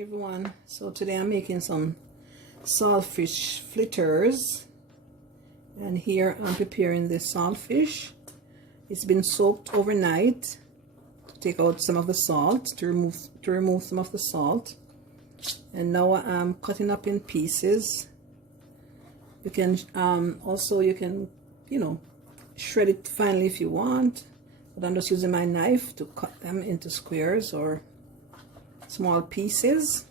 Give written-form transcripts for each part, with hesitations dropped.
Hey everyone, so today I'm making some saltfish fritters, and here I'm preparing the saltfish. It's been soaked overnight to take out some of the salt, to remove some of the salt, and now I'm cutting up in pieces. You can you can shred it finely if you want, but I'm just using my knife to cut them into squares or small pieces.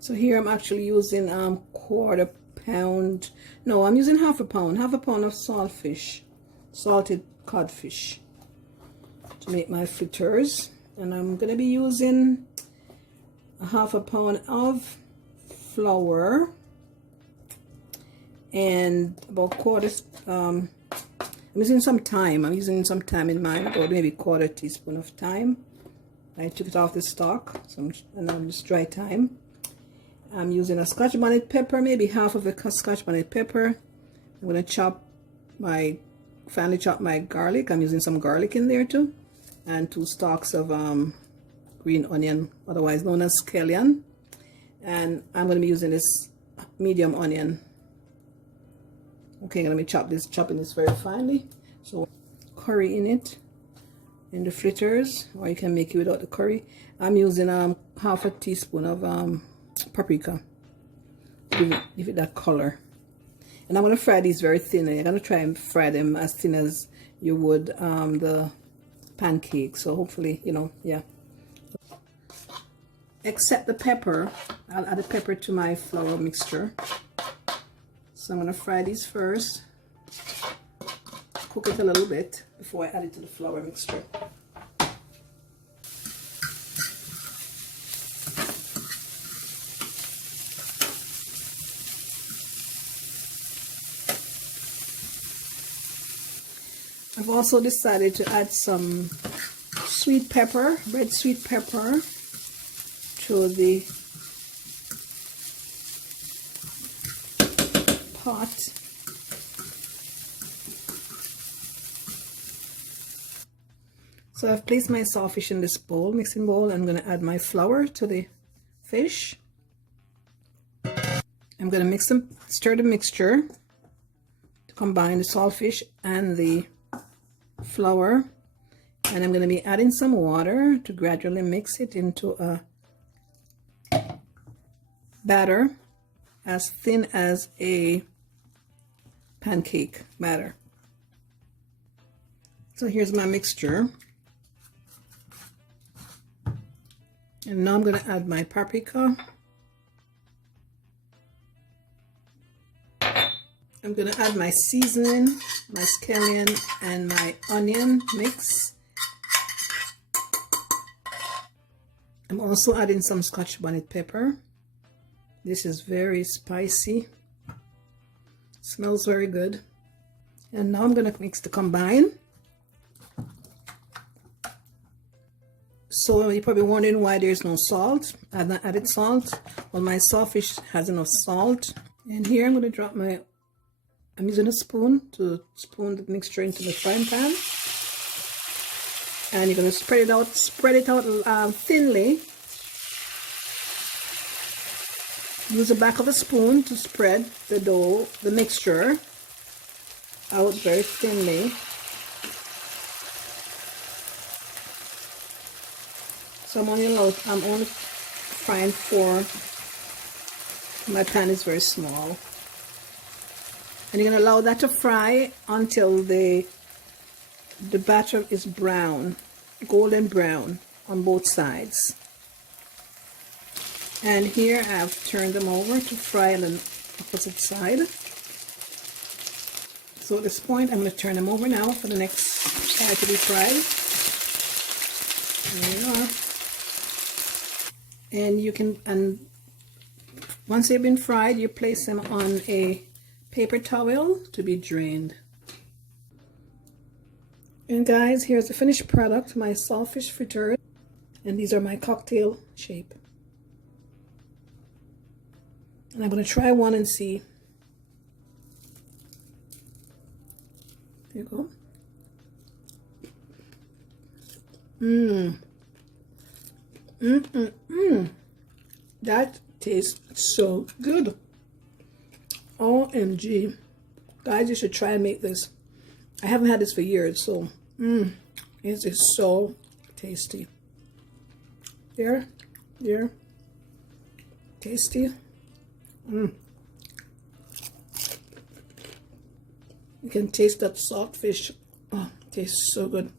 So here I'm actually using quarter pound, no, I'm using half a pound of saltfish, salted codfish, to make my fritters. And I'm going to be using a half a pound of flour and about I'm using some thyme. I'm using some thyme in mine, about maybe quarter teaspoon of thyme. I took it off the stalk, and I'm just dry thyme. I'm using a Scotch bonnet pepper, maybe half of a Scotch bonnet pepper. I'm going to finely chop my garlic. I'm using some garlic in there too, and 2 stalks of green onion, otherwise known as scallion. And I'm going to be using this medium onion. Okay, I'm going to be chopping this very finely. So curry in it, in the fritters, or you can make it without the curry. I'm using half a teaspoon of paprika, give it that color. And I'm going to fry these very thin. I'm going to try and fry them as thin as you would the pancakes. So hopefully, yeah. Except the pepper, I'll add the pepper to my flour mixture. So I'm going to fry these first, cook it a little bit before I add it to the flour mixture. I've also decided to add some sweet pepper, red sweet pepper, to the pot. So I've placed my saltfish in this bowl, mixing bowl. I'm going to add my flour to the fish. I'm going to stir the mixture to combine the saltfish and the flour. And I'm going to be adding some water to gradually mix it into a batter as thin as a pancake batter. So here's my mixture. And now I'm going to add my paprika. I'm going to add my seasoning, my scallion, and my onion mix. I'm also adding some Scotch bonnet pepper. This is very spicy. Smells very good. And now I'm going to mix the combine. So you're probably wondering why there's no salt. I've not added salt. Well, my saltfish has enough salt. And here I'm going to I'm using a spoon to spoon the mixture into the frying pan. And you're going to spread it out thinly. Use the back of a spoon to spread the mixture out very thinly. So I'm only frying my pan is very small. And you're going to allow that to fry until the batter is brown, golden brown on both sides. And here I've turned them over to fry on the opposite side. So at this point I'm going to turn them over now for the next side to be fried. There they are. And once they've been fried, you place them on a paper towel to be drained. And guys, here's the finished product, my saltfish fritters. And these are my cocktail shape. And I'm going to try one and see. There you go. That tastes so good. OMG. Guys, you should try and make this. I haven't had this for years, so it is so tasty. There. Tasty. You can taste that saltfish. Oh, it tastes so good.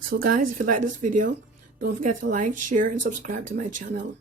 So guys, if you like this video, don't forget to like, share, and subscribe to my channel.